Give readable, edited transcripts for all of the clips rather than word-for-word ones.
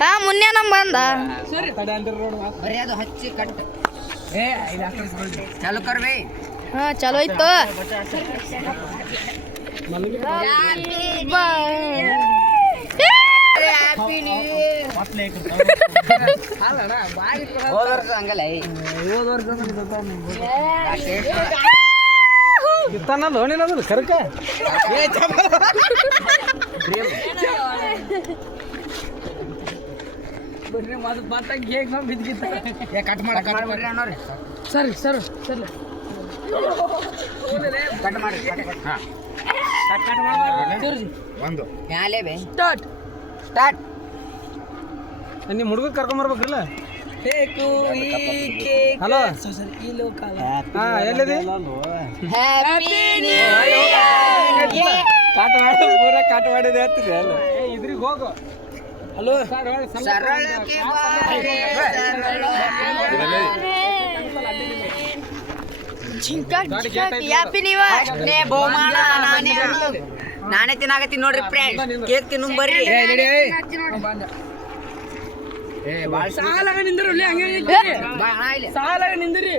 ಹಾ ಮುನ್ನೆ ನಮ್ ಬಂದ ಬರೀ ಅದು ಹಚ್ಚಿ ಕಟ್ ಚಾಲು ಕರ್ಬೇ ಹಾ ಚಲೋ ಇತ್ತು ಹಂಗಲ್ಲ ಇತ್ತಾನಲ್ಲ ನೀನದು ಕರಕ ಕಟ್ ಮಾಡ ಅಣ್ಣವ್ರಿ ಸರಿ ಸರಿ ಸರಿ ಕಟ್ ಮಾಡಿ ಒಂದು ಮ್ಯಾಲೆ ಬೇ ಸ್ಟಾರ್ಟ್ ಸ್ಟಾರ್ಟ್ ನಿಮ್ಮ ಹುಡುಗ ಕರ್ಕೊಂಬರ್ಬೇಕ್ರಲ್ಲ ಹಲೋ ಹಾ ಎಲ್ಲಿದೆ ಕಾಟ ಮಾಡಿ ಪೂರ ಕಾಟ ಮಾಡಿದೆ ಹೇಳ್ತಿದೆ ಅಲ್ಲ ಇದ್ರಿಗೆ ಹೋಗು ಹಲೋ ನಾನೇ ತಿನ್ನಾಗತ್ತೀನಿ ನೋಡ್ರಿ ಫ್ರೆಂಡ್ ಕೇಕ್ ತಿನ್ನು ಬರ್ರಿ ಸಾಲಾಗ ನಿಂದ್ರಿ ಸಾಲಾಗ ನಿಂದ್ರಿ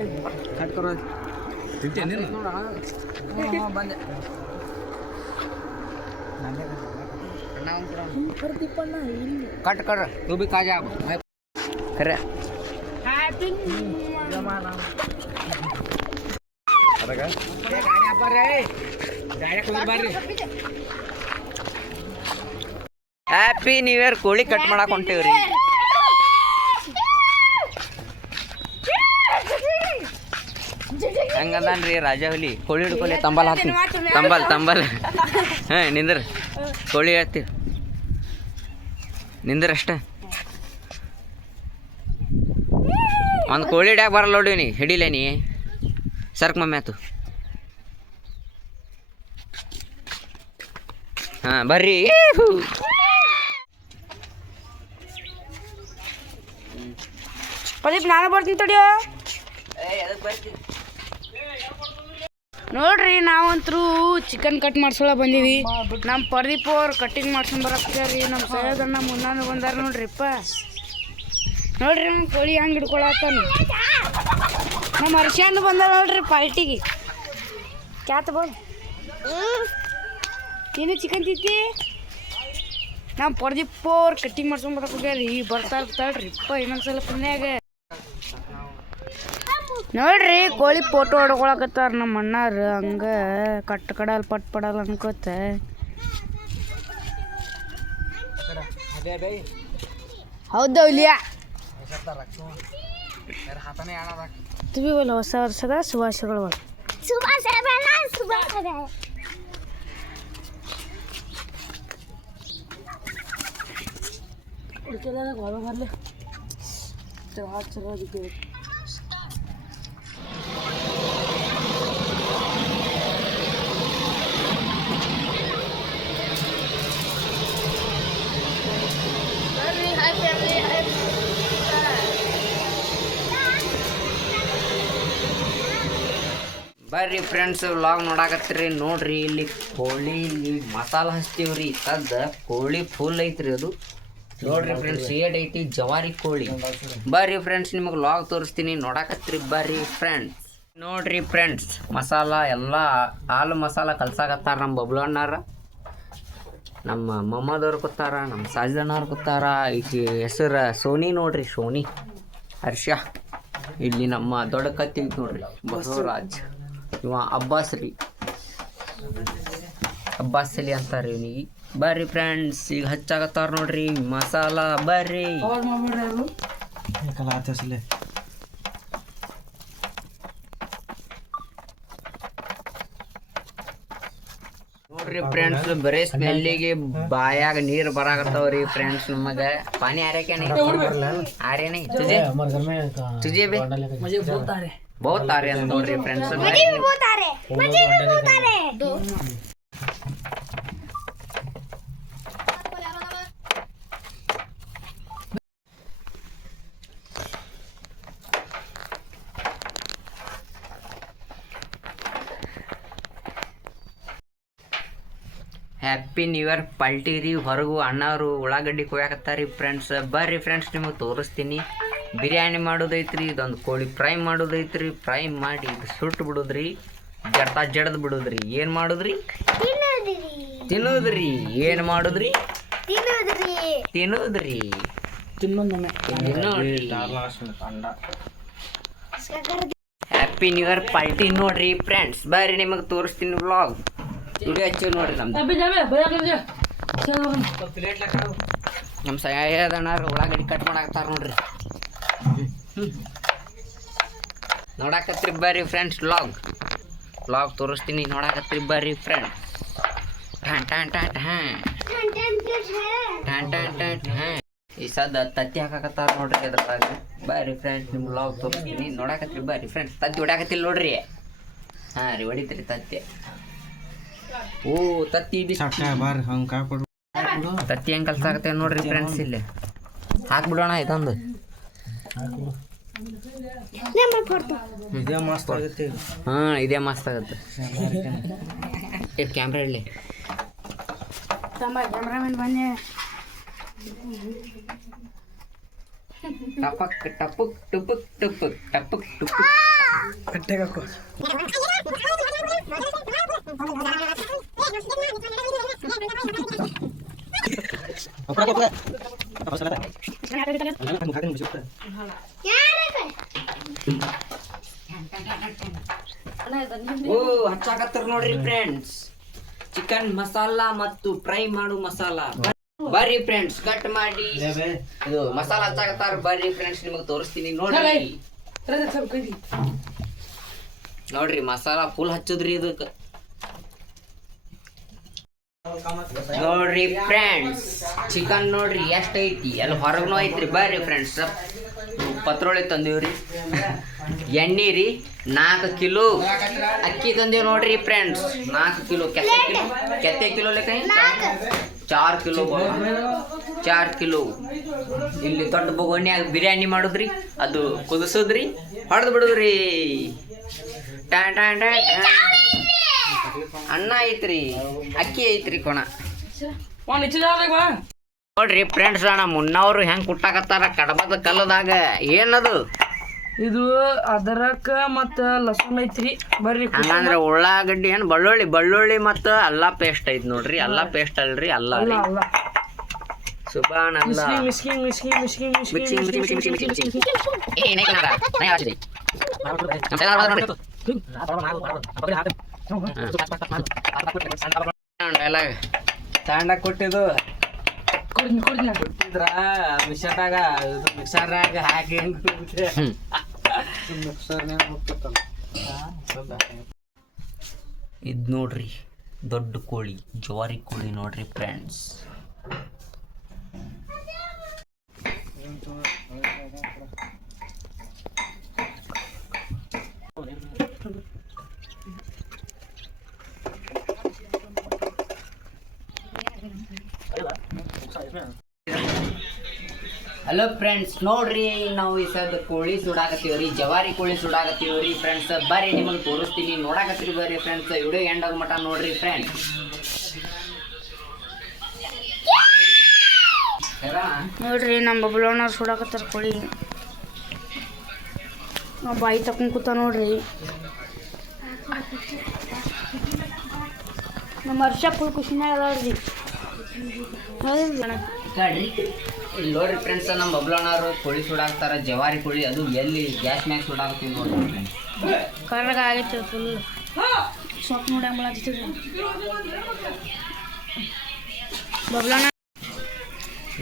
ಬಂದೆ ಕಟ್ ಕರ್ तू भी खा जा खरे ಹ್ಯಾಪಿ ನ್ಯೂ ಇಯರ್ ಕೋಳಿ ಕಟ್ ಮಾಡಕ್ ಹೊಂಟೇವ್ರಿ ಹಂಗದನ್ರಿ ರಾಜ ಹುಲಿ ಕೋಳಿ ಹಿಡ್ಕೊಲಿ ತಂಬಲ್ ಹಾಕ್ತೀನಿ ತಂಬಲ್ ಹಾ ನಿಂದ್ರ ಕೋಳಿ ಹೇಳ್ತೀವಿ ನಿಂದ್ರ ಅಷ್ಟ ಒಂದು ಕೋಳಿ ಹಿಡ್ಯಾಕ ಬರಲ್ಲ ನೋಡಿ ನೀ ಹಿಡಿಲೆ ನೀ ಸರ್ಕ್ ಮಮ್ಮಿ ಆತು ಹಾ ಬರ್ರಿ ಪ್ರದೀಪ್ ನಾನು ಬರ್ತೀನಿ ತಡಿಯೋ ನೋಡ್ರಿ ನಾವಂತರೂ ಚಿಕನ್ ಕಟ್ ಮಾಡ್ಸೋಳ ಬಂದೀವಿ ನಮ್ಮ ಪ್ರದೀಪ್ ಅವ್ರು ಕಟ್ಟಿಂಗ್ ಮಾಡ್ಸ್ಕೊಂಡ್ ಬರಕ್ರಿ ನಮ್ಮ ಸಹೋದರನ ಮುನ್ನಾನು ಬಂದಾರ ನೋಡ್ರಿಪ್ಪ ನೋಡ್ರಿ ನಮ್ಮ ಕೋಳಿ ಹಂಗೆ ಹಿಡ್ಕೊಳತ್ತಾನ ನಮ್ಮ ಹರ್ಷಾನು ಬಂದ ನೋಡ್ರಿ ಪಾರ್ಟಿಗೆ ಕ್ಯಾತ ಬಂದು ನೀನು ಚಿಕನ್ ತಿಂತಿ ನಮ್ಮ ಪ್ರದೀಪ್ ಅವ್ರು ಕಟ್ಟಿಂಗ್ ಮಾಡ್ಸ್ಕೊಂಡ್ ಬರಕ್ ಹೋಗ್ಯಾರಿ ಬರ್ತಾ ಇರ್ತಾಳ್ರಿಪ್ಪ ಇನ್ನೊಂದ್ಸಲ ಪುಣ್ಯಾಗ ನೋಡ್ರಿ ಕೋಳಿ ಫೋಟೋ ಹೊಡ್ಕೊಳಕತ್ತಾರ ನಮ್ಮ ಅಣ್ಣಾರು ಹಂಗ ಕಟ್ ಕಡಲ್ ಪಟ್ ಪಡಲ್ ಅನ್ಕೋತ ಹೌದು ಇಲ್ಲಿಯಾ ತುಬಿವಲ್ಲ ಹೊಸ ವರ್ಷದ ಶುಭಾಶಯಗಳು ಬರ್ಲಿ ಚಲೋ ಬರ್ರಿ ಫ್ರೆಂಡ್ಸ್ ವ್ಲಾಗ್ ನೋಡಾಕತ್ತೀರಿ ನೋಡ್ರಿ ಇಲ್ಲಿ ಕೋಳಿ ಇಲ್ಲಿ ಮಸಾಲ ಹಚ್ತೀವ್ರಿ ಸದ್ದ ಕೋಳಿ ಫುಲ್ ಐತ್ರಿ ಅದು ನೋಡ್ರಿ ಫ್ರೆಂಡ್ಸ್ ಏಡ್ ಐತಿ ಜವಾರಿ ಕೋಳಿ ಬರ್ರಿ ಫ್ರೆಂಡ್ಸ್ ನಿಮಗೆ ವ್ಲಾಗ್ ತೋರಿಸ್ತೀನಿ ನೋಡಾಕತ್ತೀರಿ ಬರ್ರಿ ಫ್ರೆಂಡ್ಸ್ ನೋಡ್ರಿ ಫ್ರೆಂಡ್ಸ್ ಮಸಾಲ ಎಲ್ಲ ಹಾಲು ಮಸಾಲ ಕಲ್ಸಾಕತ್ತಾರ ನಮ್ಮ ಬಬ್ಲು ಅಣ್ಣಾರ ನಮ್ಮ ಮೊಮ್ಮದವ್ರು ಕೂತಾರ ನಮ್ಮ ಸಾಜಿದಣ್ಣವ್ರು ಕೂತಾರ ಈಗ ಹೆಸರು ಸೋನಿ ನೋಡ್ರಿ ಸೋನಿ ಹರ್ಷ ಇಲ್ಲಿ ನಮ್ಮ ದೊಡ್ಡ ಕತ್ತಿ ನೋಡ್ರಿ ಬಸವರಾಜ್ ಇವ ಅಬ್ಬಾಸ್ ಅಲಿ ಅಂತಾರೆ ಇವನಿಗೆ ಬರ್ರಿ ಫ್ರೆಂಡ್ಸ್ ಈಗ ಹಚ್ಚಾಕತ್ತಾರ ನೋಡ್ರಿ ಮಸಾಲ ಬರ್ರಿ ನೋಡ್ರಿ ಫ್ರೆಂಡ್ಸ್ ಬರೀ ಸ್ಮೆಲ್ಲಿಗೆ ಬಾಯಾಗ ನೀರು ಬರಾಕತ್ತಾವ್ರಿ ಫ್ರೆಂಡ್ಸ್ ನಮಗೆ ಪಾನಿ ಆರ್ಯಾಕೇನೆ ಆರ್ಯಾನೆ ತುಜೆ ಬೇ बहुत आ रहे हैं ನೋಡ್ರಿ ಫ್ರೆಂಡ್ಸ್ मुझे भी बहुत आ रहे ಹ್ಯಾಪಿ ನ್ಯೂ ಇಯರ್ ಪಾಲ್ಟಿ ರೀ. ಹೊರಗು ಅಣ್ಣವರು ಉಳ್ಳಾಗಡ್ಡಿ ಕೊಯ್ಯಾಕತ್ತಾರಿ ಫ್ರೆಂಡ್ಸ್. ಬರ್ರಿ ಫ್ರೆಂಡ್ಸ್ ನಿಮಗೆ ತೋರಿಸ್ತೀನಿ. ಬಿರಿಯಾನಿ ಮಾಡೋದೈತ್ರಿ, ಇದೊಂದು ಕೋಳಿ ಫ್ರೈ ಮಾಡೋದೈತ್ರಿ. ಫ್ರೈ ಮಾಡಿ ಇದು ಸುಟ್ಟು ಬಿಡೋದ್ರಿ, ಜಡ್ದು ಬಿಡೋದ್ರಿ. ಏನು ಮಾಡೋದ್ರಿ? ತಿನ್ನೋದ್ರಿ. ಏನು ಮಾಡೋದ್ರಿ? ತಿನ್ನೋದ್ರಿ. ಹ್ಯಾಪಿ ನ್ಯೂ ಇಯರ್ ಪಾಲ್ಟಿ ನೋಡ್ರಿ ಫ್ರೆಂಡ್ಸ್. ಬರ್ರಿ ನಿಮಗೆ ತೋರಿಸ್ತೀನಿ ವ್ಲಾಗ್. ವಿಡಿಯೋ ಹಚ್ಚಿ ನೋಡ್ರಿ. ನಮ್ಮ ಸಹಾಯದಣ್ಣರು ಉಳ್ಳಾಗಡ್ಡಿ ಕಟ್ ಮಾಡಾಕ್ತಾರ ನೋಡ್ರಿ. ನೋಡಾಕತ್ರಿ ಬರ್ರಿ ಫ್ರೆಂಡ್ಸ್. ವ್ಲಾಗ್ ತೋರಿಸ್ತೀನಿ, ನೋಡಾಕತ್ರಿ ಬರ್ರಿ ಫ್ರೆಂಡ್ಸ್. ಈ ಸದ್ದ ತತ್ತಿ ಹಾಕಾಕತ್ತಾರ ನೋಡ್ರಿ ಅದ್ರೊಳಗ. ಬರ್ರಿ ಫ್ರೆಂಡ್ಸ್ ನಿಮ್ಮ ವ್ಲಾಗ್ ತೋರಿಸ್ತೀನಿ, ನೋಡಾಕತ್ರಿ ಬರ್ರಿ ಫ್ರೆಂಡ್ಸ್. ತತ್ತಿ ಹೊಡ್ಯಾಕತ್ತಿಲ್ಲ ನೋಡ್ರಿ. ಹಾಂ ರೀ, ಹೊಡಿತೀರಿ ತತ್ತಿ. ಓ ತತ್ತಿ ತತ್ತಿ ಹೆಂಗೆ ಕಲ್ಸಾಕತ್ತೆ ನೋಡ್ರಿ ಫ್ರೆಂಡ್ಸ್. ಇಲ್ಲಿ ಹಾಕ್ಬಿಡೋಣ ಇದೊಂದು. ಹಾಂ ಇದೇ ಮಸ್ತ್ ಆಗುತ್ತೆ. ಕ್ಯಾಮ್ರಾ ಇರಲಿ. ಕ್ಯಾಮ್ರಾಮನ್ ಬನ್ನಿ. ಟಪಕ್ ಟಪುಕ್ ಟುಪುಕ್ ಟುಪುಕ್ ಟಪುಕ್ ಟುಪುಕ್. ಕಟ್ಟೆಗಾಕು ಓ ಹಚ್ಚಾಕತ್ತಾರ ನೋಡ್ರಿ ಫ್ರೆಂಡ್ಸ್. ಚಿಕನ್ ಮಸಾಲಾ ಮತ್ತು ಫ್ರೈ ಮಾಡು ಮಸಾಲಾ. ಬರ್ರಿ ಫ್ರೆಂಡ್ಸ್ ಕಟ್ ಮಾಡಿ ಇದು ಮಸಾಲಾ ಹಚ್ಚಾಕತ್ತಾರ. ಬರ್ರಿ ಫ್ರೆಂಡ್ಸ್ ನಿಮಗೆ ತೋರಿಸ್ತೀನಿ ನೋಡ್ರಿ. ನೋಡ್ರಿ ಮಸಾಲಾ ಫುಲ್ ಹಚ್ಚದ್ರಿ ಇದಕ್ಕೆ. ನೋಡ್ರಿ ಫ್ರೆಂಡ್ಸ್ ಚಿಕನ್ ನೋಡ್ರಿ ಎಷ್ಟು ಐತಿ. ಎಲ್ಲ ಹೊರಗೂ ಐತ್ರಿ. ಬರ್ರಿ ಫ್ರೆಂಡ್ಸ್ ಪತ್ರೋಳಿ ತಂದೀವ್ರಿ. ಎಣ್ಣೆ ರೀ 4 ಕಿಲೋ. ಅಕ್ಕಿ ತಂದೀವಿ ನೋಡ್ರಿ ಫ್ರೆಂಡ್ಸ್. 4 ಕಿಲೋ ಕೆತ್ತೆ ಕಿಲೋ ಲೆಕ್ಕ 4 ಕಿಲೋ 4 ಕಿಲೋ. ಇಲ್ಲಿ ದೊಡ್ಡ ಬೊಗಣ್ಯಾಗ ಬಿರಿಯಾನಿ ಮಾಡುದ್ರಿ, ಅದು ಕುದಿಸೋದ್ರಿ, ಹೊಡೆದು ಬಿಡುದ್ರಿ. ಅನ್ನ ಐತ್ರಿ, ಅಕ್ಕಿ ಐತ್ರಿ ಕೊಣ. ನೋಡ್ರಿ ಫ್ರೆಂಡ್ಸ್ ಅಣ್ಣ ಮುನ್ನವರು ಹೆಂಗ್ ಕುಟ್ಟಾಕತ್ತಾರ ಕಡಬದ ಕಲ್ಲದಾಗ. ಏನದು? ಇದು ಅದರಕ ಮತ್ತ ಲಸೂನ್ ಐತ್ರಿ. ಬರ್ರಿ ಹಂಗಂದ್ರ ಉಳ್ಳಾಗಡ್ಡಿ ಏನ್ ಬೆಳ್ಳುಳ್ಳಿ ಮತ್ತ ಅಲ್ಲ ಪೇಸ್ಟ್ ಐತ್ ನೋಡ್ರಿ. ಅಲ್ಲ ಪೇಸ್ಟ್ ಅಲ್ರಿ, ಅಲ್ಲ ರೀ. ಸುಬಾನ್ ಅಲ್ಲ ತಾಂಡ ಕೊಟ್ಟಿದ್ದು ಕೊಟ್ಟಿದ್ರ ಮಿಕ್ಸರ್ನಾಗ ಮಿಕ್ಸರ್ನಾಗ ಹಾಕಿ ಇದ್ ನೋಡ್ರಿ ದೊಡ್ಡ ಕೋಳಿ, ಜವಾರಿ ಕೋಳಿ ನೋಡ್ರಿ ಫ್ರೆಂಡ್ಸ್. ಹಲೋ ಫ್ರೆಂಡ್ಸ್ ನೋಡ್ರಿ ನಾವು ಈ ಸದ್ ಕೋಳಿ ಸುಡಾಕತ್ತೀವ್ರಿ, ಜವಾರಿ ಕೋಳಿ ಸುಡಾಕತ್ತೀವ್ರಿ ಫ್ರೆಂಡ್ಸ್. ಬರ್ರಿ ನಿಮಗೆ ತೋರಿಸ್ತೀನಿ, ನೋಡಾಕತ್ತೀರಿ ಬರ್ರಿ ಫ್ರೆಂಡ್ಸ್. ವಿಡಿಯೋ ಎಂಡ್ ಆಗ ಮಟ ನೋಡ್ರಿ ಫ್ರೆಂಡ್ಸ್. ನೋಡ್ರಿ ನಮ್ಮ ಬಬ್ಲೋಣ ಸುಡಾಕತ್ತಾರ ಕೋಳಿ. ನಾವು ಬಾಯಿ ತಕೊಂಡ್ ಕೂತ ನೋಡ್ರಿ. ನಮ್ಮ ವರ್ಷ ಫುಲ್ ಖುಷಿನಾಗ ಅದಾವ್ರಿ. ಇಲ್ಲಿ ನೋಡ್ರಿ ಫ್ರೆಂಡ್ಸ್ ನಮ್ಮ ಬಬ್ಲಣ್ಣವ್ರು ಕೋಳಿ ಸುಡಾಕ್ತಾರ, ಜವಾರಿ ಕೋಳಿ. ಅದು ಎಲ್ಲಿ ಗ್ಯಾಸ್ ಮ್ಯಾಗ ಸುಡಾಕ್ತೀವಿ ನೋಡ್ರಿ ಫ್ರೆಂಡ್ಸ್. ಕರ್ರಗ ಆಗೈತೆ ಫುಲ್ ಸೊಪ್ಪು ನೋಡಂಗ್ ಮಾಡತ್ತಿದ್ರಿ ಬಬ್ಲಣ್ಣ.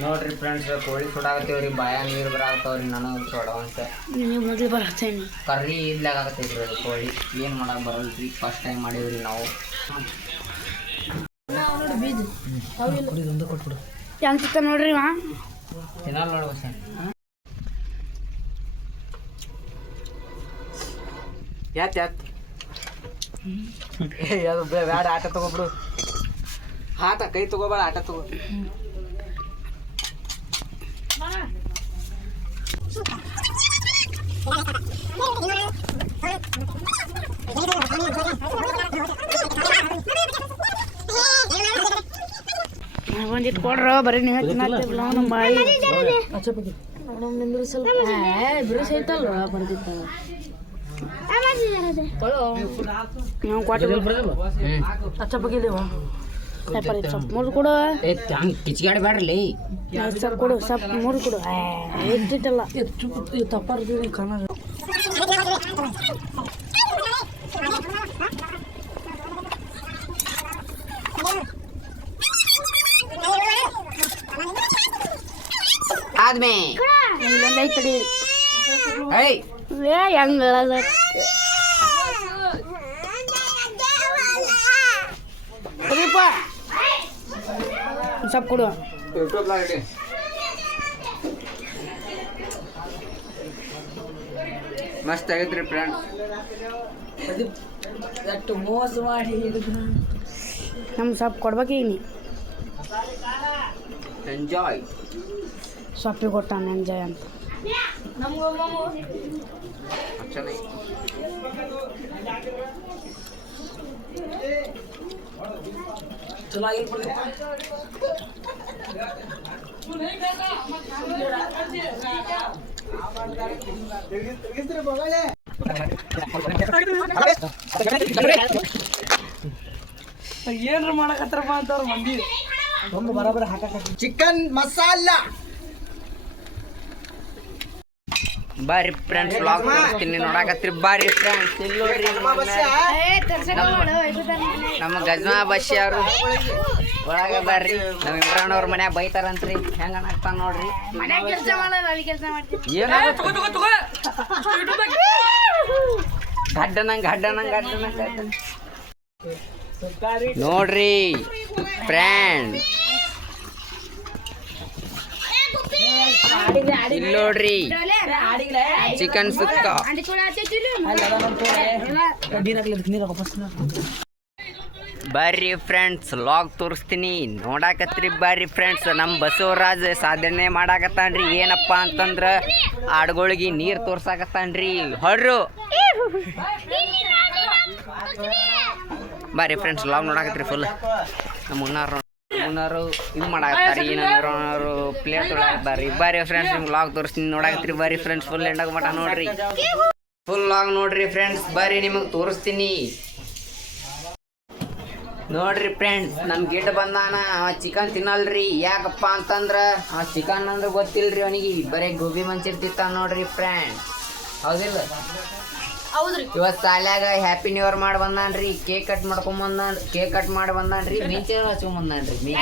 ನೋಡ್ರಿ ಫ್ರೆಂಡ್ಸ್ ಕೋಳಿ ಸುಡಾಕತ್ತೀವ್ರಿ, ಬಾಯ ನೀರು ಬರಾಕತ್ತವ್ರಿ. ನನಗಂತೂ ಅಡ್ವಾನ್ಸ್ ನೀವು ಮೊದಲು ಬರತ್ತೇನೆ ಕರ್ರಿ ಇದ್ಲಾಗ ಆಗತ್ತೈತ್ರಿ ಅದು ಕೋಳಿ. ಏನು ಮಾಡಕ್ಕೆ ಬರಲ್ರಿ, ಫಸ್ಟ್ ಟೈಮ್ ಮಾಡೀವ್ರಿ ನಾವು. ಹೆಂಗ್ ನೋಡ್ರಿ ತಿನ್ನಲ್ಲ ನೋಡುವ ಸರ್. ಅದು ಬೇಡ, ಆಟ ತಗೋಬಿಡು. ಆಟ ಕೈ ತಗೋಬೇಡ, ಆಟ ತಗೋ. ಒಂದಿಟ್ಟು ಕೊಡ್ರ ಬರೀ ನೀವೇ ತಿನ್ನತ್ತಿರಲ್ಲ ನಮ್ಮ ಬಾಯಿ ಬಿರುಸ ಐತಲ್ವ ಬರ್ತಿತ್ತ ನಾವು ಕೊಟ್ಟಿದ್ದೇವ ಮೂರು ಕೊಡು ಕಿಚ್ಗಾಡಿ ಬ್ಯಾಡ್ರಿ ಸ್ವಲ್ಪ ಕೊಡು ಸ್ವಲ್ಪ ಮೂರು ಕೊಡು ಎಷ್ಟಿಟ್ಟಲ್ಲ ತಪ್ಪಾರ್ದು ಕನ್ನಡ ಆದ್ಮೇ ಇಲ್ಲೊಂದು ಐತಡಿ ಏಯ್ ಹೆಂಗ ಸ್ವಲ್ಪ ಕೊಡು ಮಸ್ತ್ ಆಗೈತ್ರಿ ಫ್ರೆಂಡ್ ಎಷ್ಟು ಮೋಸ ಮಾಡಿ ನಮ್ಗೆ ಸ್ವಲ್ಪ ಕೊಡ್ಬೇಕೀಗ ನೀ ಎಂಜಾಯ್ ಸೊಪ್ಪಿ ಕೊಟ್ಟಾನ ಎಂಜಾಯ್ ಅಂತ ಚಲೋ ಆಗಿರ್ಬೋದು ಏನ್ರ ಮಾಡಕತ್ತಾರಪ್ಪ ಅಂತವ್ರ ಮಂದಿ ಒಂದು ಬರಾಬರ ಹಾಕ ಚಿಕನ್ ಮಸಾಲ ಬಾರಿ ಫ್ರೆಂಡ್ಸ್ ವ್ಲಾಗ್ ಮಾಡ್ತೀನಿ ನೋಡಾಕತ್ರಿ ಬಾರಿ ಫ್ರೆಂಡ್ಸ್ ಇಲ್ಲಿ ನೋಡ್ರಿ ನಮ್ಮ ಗಜನಾ ಬಸ್ಸಿ ಅವರು ಒಳಗ ಬರ್ರಿ ನಮ್ಮ ಇಮ್ರಾನ್ ಅವ್ರ ಮನ್ಯಾಗ ಬೈತಾರಂತ್ರಿ ಹೆಂಗ ಅನ್ನಾಗ್ತಾನ ನೋಡ್ರಿ ಕೆಲಸ ಮಾಡಲ್ಲ ಅಲ್ಲಿ ಕೆಲಸ ಮಾಡ್ತೀವಿ ಗಡ್ಡನಂಗ್ ನೋಡ್ರಿ ಫ್ರೆಂಡ್ ಇಲ್ಲಿ ನೋಡ್ರಿ ಚಿಕನ್ ಸುಕ್ಕ ಬರ್ರಿ ಫ್ರೆಂಡ್ಸ್ ಲಾಗ್ ತೋರಿಸ್ತೀನಿ ನೋಡಾಕತ್ರಿ ಬರ್ರಿ ಫ್ರೆಂಡ್ಸ್ ನಮ್ಮ ಬಸವರಾಜ್ ಸಾಧನೆ ಮಾಡಾಕತ್ತಾನ್ರಿ ಏನಪ್ಪ ಅಂತಂದ್ರ ಆಡ್ಗಳಿಗೆ ನೀರು ತೋರ್ಸಾಕತ್ತಾನ್ರಿ ಹೊರ್ರು ಬರ್ರಿ ಫ್ರೆಂಡ್ಸ್ ಲಾಗ್ ನೋಡಾಕತ್ರಿ ಫುಲ್ ನಮ್ಮ ಮುನ್ನಾರು ಇದು ಮಾಡಾಕತ್ತಾರ ಏನವರು ಪ್ಲೇಟ್ ತೊಳಾಕತ್ತಾರ ಬರ್ರಿ ಫ್ರೆಂಡ್ಸ್ ನಿಮ್ಗೆ ಲಾಗ್ ತೋರಿಸ್ತೀನಿ ನೋಡಾಕತ್ರಿ ಬರ್ರಿ ಫ್ರೆಂಡ್ಸ್ ಫುಲ್ ಎಂಡಾಗ ಮಟ ನೋಡ್ರಿ ಫುಲ್ ಲಾಗ್ ನೋಡ್ರಿ ಫ್ರೆಂಡ್ಸ್ ಬರ್ರಿ ನಿಮಗೆ ತೋರಿಸ್ತೀನಿ ನೋಡ್ರಿ ಫ್ರೆಂಡ್ಸ್ ನಮ್ಮ ಗಿಡ ಬಂದಾನ ಚಿಕನ್ ತಿನ್ನಲ್ರಿ ಯಾಕಪ್ಪ ಅಂತಂದ್ರ ಚಿಕನ್ ಅಂದ್ರೆ ಗೊತ್ತಿಲ್ರಿ ಅವನಿಗೆ ಬರೀ ಗೋಬಿ ಮಂಚೂರಿ ತಿಂತಾನ ನೋಡ್ರಿ ಫ್ರೆಂಡ್ಸ್ ಹೌದಿಲ್ಲ ಹೌದ್ರಿ ಇವತ್ತು ಸಾಲ್ಯಾಗ ಹ್ಯಾಪಿ ನ್ಯೂ ಇಯರ್ ಮಾಡಿ ಬಂದಾನ್ರಿ ಕೇಕ್ ಕಟ್ ಮಾಡಿ ಬಂದಾನ್ರಿ ಮಿಂಚೆ ಹಚ್ಕೊಂಡ್ ಬಂದಾನ್ರಿ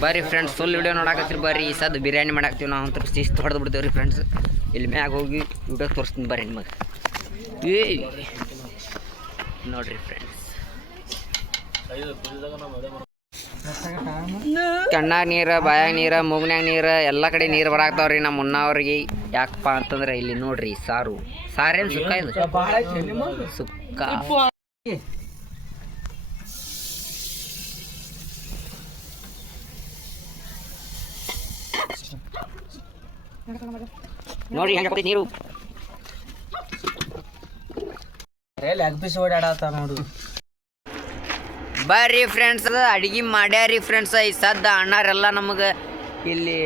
ಬರ್ರಿ ಫ್ರೆಂಡ್ಸ್ ಫುಲ್ ವಿಡಿಯೋ ನೋಡಾಕತ್ರಿ ಬರ್ರಿ ಈ ಸದ್ ಬಿರಿಯಾನಿ ಮಾಡಾಕ್ತೀವಿ ನಾವು ಅಂತ ಶಿಸ್ತು ಹೊಡೆದು ಬಿಡ್ತೇವ್ರಿ ಫ್ರೆಂಡ್ಸ್ ಇಲ್ಲಿ ಮ್ಯಾಗ ಹೋಗಿ ವಿಡಿಯೋ ತೋರಿಸ್ತೀನಿ ಬರ್ರಿ ನಿಮಗೆ ನೋಡ್ರಿ ಫ್ರೆಂಡ್ಸ್ ಕಣ್ಣಾಗ ನೀರು ಬಾಯಾಗ ನೀರು ಮೂಗ್ನ್ಯಾಗ ನೀರು ಎಲ್ಲ ಕಡೆ ನೀರು ಬರಾಕ್ತಾವ್ರಿ ನಮ್ಮ ಮುನ್ನವ್ರಿಗೆ ಯಾಕಪ್ಪ ಅಂತಂದ್ರೆ ಇಲ್ಲಿ ನೋಡ್ರಿ ಸಾರೇನು ಸುಕ್ಕ ಇದು ಸುಕ್ಕ ನೋಡ್ರಿ ಹೆಂಗ ನೀರು ಲೆಗ್ ಪೀಸ್ ಓಡಾಡತ್ತ ನೋಡು ಬರ್ರಿ ಫ್ರೆಂಡ್ಸ್ ಅಡಿಗೆ ಮಾಡ್ಯಾರಿ ಫ್ರೆಂಡ್ಸ್ ಈ ಸದ್ದ ಅಣ್ಣಾರೆಲ್ಲ ನಮಗೆ ಇಲ್ಲಿ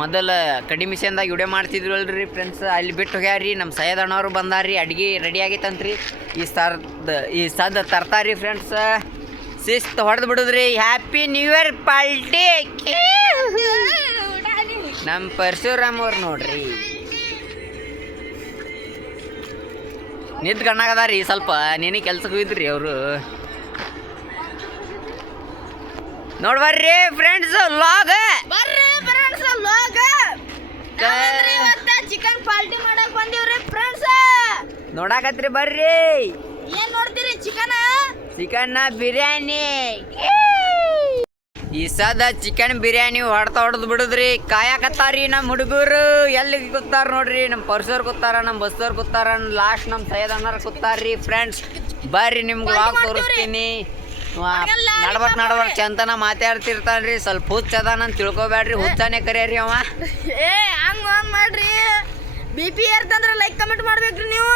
ಮೊದಲ ಕಡಿಮಿಷನ್ದಾಗ ವಿಡಿಯೋ ಮಾಡ್ತಿದ್ವಲ್ರಿ ಫ್ರೆಂಡ್ಸ್ ಅಲ್ಲಿ ಬಿಟ್ಟು ಹೋಗ್ಯಾರಿ ನಮ್ಮ ಸೈಯದ್ ಅಣ್ಣವ್ರು ಬಂದಾರಿ ಅಡ್ಗೆ ರೆಡಿ ಆಗೈತಂತ್ರಿ ಈ ಸದ್ದ ತರ್ತಾರಿ ಫ್ರೆಂಡ್ಸ್ ಶಿಸ್ತು ಹೊಡೆದು ಬಿಡುದ್ರಿ ಹ್ಯಾಪಿ ನ್ಯೂ ಇಯರ್ ಪಾರ್ಟಿ ನಮ್ಮ ಪರಶುರಾಮ್ ಅವ್ರು ನೋಡ್ರಿ ನಿಂತು ಕಣ್ಣಾಗದಾರಿ ಸ್ವಲ್ಪ ನೀನೇ ಕೆಲ್ಸಕ್ಕೆ ಹೋಗಿದ್ರಿ ಅವರು ನೋಡ್ಬರ್ರಿ ಫ್ರೆಂಡ್ಸ್ ಲಾಗ್ ಚಿಕನ್ ಪಾರ್ಟಿ ಮಾಡಕ್ ಬಂದಿವ್ರಿ ಫ್ರೆಂಡ್ಸ್ ನೋಡಾಕತ್ರಿ ಬರ್ರಿ ಏನ್ ನೋಡ್ತೀರಿ ಚಿಕನ್ ಬಿರಿಯಾನಿ ಈ ಸದ ಚಿಕನ್ ಬಿರಿಯಾನಿ ಹೊಡೆದು ಬಿಡುದ್ರಿ ಕಾಯಕತ್ತಾರಿ ನಮ್ಮ ಹುಡುಗರು ಎಲ್ಲಿ ಕೂತಾರ ನೋಡ್ರಿ ನಮ್ಮ ಪರ್ಸೋರ್ ಕೂತಾರ ನಮ್ಮ ಬಸ್ಸೋರ್ ಕೂತಾರ ಲಾಸ್ಟ್ ನಮ್ಮ ಸೈಯದ್ ಅಣ್ಣಾರ ಕೂತಾರ್ರಿ ಫ್ರೆಂಡ್ಸ್ ಬರ್ರಿ ನಿಮ್ಗೆ ಲಾಗ್ ತೋರಿಸ್ತೀನಿ ನಡ್ಬರ್ಕ್ ಚಂತನ ಮಾತಾಡ್ತಿರ್ತಾನ್ರಿ ಸ್ವಲ್ಪ ಹುಚ್ಚ ಅದಾನಂತ ತಿಳ್ಕೊಬ್ಯಾಡ್ರಿ ಹುಚ್ಚಾನೆ ಕರಿಯರಿ ಅವ ಹಂಗ ಮಾಡ್ರಿ BP ಏರ್ತಂದ್ರ ಲೈಕ್ ಕಮೆಂಟ್ ಮಾಡ್ಬೇಕ್ರಿ ನೀವು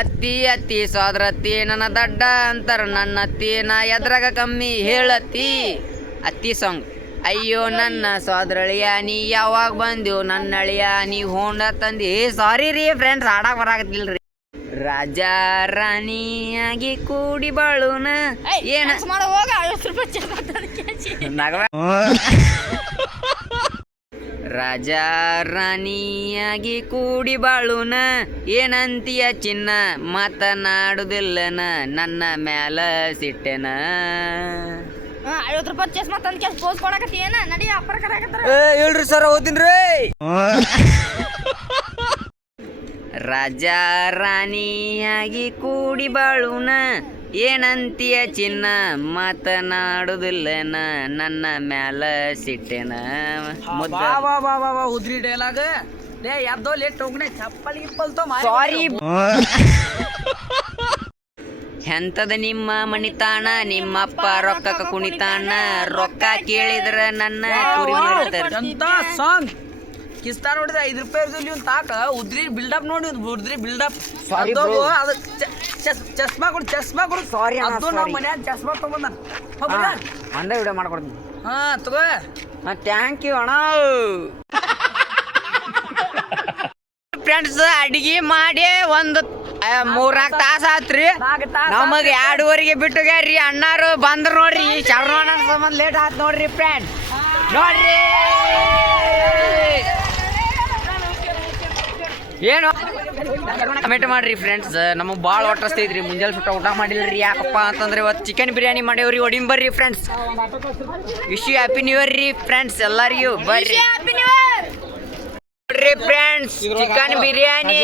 ಅತ್ತಿ ಅತ್ತಿ ಸೋದರತ್ತಿ ನನ್ನ ದಡ್ಡ ಅಂತಾರ ನನ್ನ ಅತ್ತಿ ನಾ ಎದ್ರಾಗ ಕಮ್ಮಿ ಹೇಳತ್ತಿ ಅತ್ತಿ ಸಾಂಗ್. ಅಯ್ಯೋ ನನ್ನ ಸೋದರಳಿಯ ನೀ ಯಾವಾಗ ಬಂದೆವು ನನ್ನ ಅಳಿಯ ನೀ ಹೋಂಡ ತಂದಿ. ಸಾರಿ ರೀ ಫ್ರೆಂಡ್ಸ್, ಹಾಡಕ್ ಬರಾಕತ್ತಿಲ್ರಿ. ರಾಜ ರಾಣಿಯಾಗಿ ಕೂಡಿ ಬಾಳುನ ಏನ ನಗವ ರಾಜ ರಾಣಿಯಾಗಿ ಕೂಡಿ ಬಾಳುನ ಏನಂತೀಯ ಚಿನ್ನ ಮಾತನಾಡುದಿಲ್ಲನ ನನ್ನ ಮ್ಯಾಲ ಸಿಟ್ಟೆನ. 50 ರೂಪಾಯಿ ಚಸ್ಮಾ ತಂದ್ ಕೇಸ್ ಪೋಸ್ ಕೊಡಕತ್ತಿ ಏನ ನಡಿ ಅಪ್ಪರ ಕರಾಕತ್ತಾರ. ಹೇಳ್ರಿ ಸರ್ ಓದಿನ್ರಿ. ರಾಜ ರಾಣಿಯಾಗಿ ಕೂಡಿ ಬಾಳುನ ಏನಂತೀಯ ಚಿನ್ನ ಮಾತನಾಡುದಿಲ್ಲನ ನನ್ನ ಮ್ಯಾಲ ಸಿಟ್ಟೆನ. ಉದ್ರಿ ಡೈಲಾಗ್ ಲೇ ಯಾವ್ದೋ ಲೇಟ್ ಹೋಗ್ನೆ ಚಪ್ಪಲಿ ಗಿಪ್ಪಲ್ತೋ ಸಾರಿ. ಎಂತದ ನಿಮ್ಮ ಮಣಿತಾಣ ನಿಮ್ಮಪ್ಪ ರೊಕ್ಕಕ್ಕ ಕುಣಿತಾಣ ರೊಕ್ಕ ಕೇಳಿದ್ರ ನನ್ನ ಕುರಿ ಮಾಡ್ತಾರೆ. ಎಂತ ಸಾಂಗ್ ಕಿಸ್ತಾ ನೋಡಿದ್ರೆ 5 ರೂಪಾಯಿ ಇರ್ದಲ್ಲಿ ಒಂದು ತಾಕ ಉದ್ರಿ ಬಿಲ್ಡಪ್ ನೋಡಿ ಉದ್ರಿ ಬಿಲ್ಡಪ್. Sorry bro. ಅದು ಚಸ್ಮಾ ಕೊಡು Sorry ಅಣ್ಣ, ಅದು ನಾವು sorry. ಮನ್ಯಾಗ ಚಸ್ಮಾ ತಗೊಂಡ ಒಂದೇ ವಿಡಿಯೋ ಮಾಡ್ಕೊಡ್ತೀನಿ. ಹಾ ತಗೋ. ಥ್ಯಾಂಕ್ ಯು ಅಣ್ಣ. ಫ್ರೆಂಡ್ಸ್ ಅಡಿಗೆ ಮಾಡಿ ಒಂದು 3-4 ತಾಸ ಆತ್ರಿ. ನಮಗ್ 2:30ಗೆ ಬಿಟ್ಟುಗ್ಯಾರಿ ಅಣ್ಣಾರು ಬಂದ್ರ ನೋಡ್ರಿ. ಶರಣ ಸಂಬಂಧ ಲೇಟ್ ಆತ್ ನೋಡ್ರಿ ಫ್ರೆಂಡ್. ನೋಡ್ರಿ ಏನು ಕಮೆಂಟ್ ಮಾಡ್ರಿ ಫ್ರೆಂಡ್ಸ್. ನಮಗೆ ಭಾಳ ಹೊಟ್ಟಸ್ತೈತ್ರಿ. ಮುಂಜಾನೆ ಸುಟ್ಟ ಊಟ ಮಾಡಿಲ್ರಿ. ಯಾಕಪ್ಪ ಅಂತಂದ್ರೆ ಇವತ್ತು ಚಿಕನ್ ಬಿರಿಯಾನಿ ಮಾಡೇವ್ರಿ. ಹೊಡಿಮ್ ಬರ್ರಿ friends. Wish you happy new year ರೀ ಫ್ರೆಂಡ್ಸ್ ಎಲ್ಲರಿಗೂ. ಬರ್ರಿ ನೋಡ್ರಿ ಫ್ರೆಂಡ್ಸ್ ಚಿಕನ್ ಬಿರಿಯಾನಿ.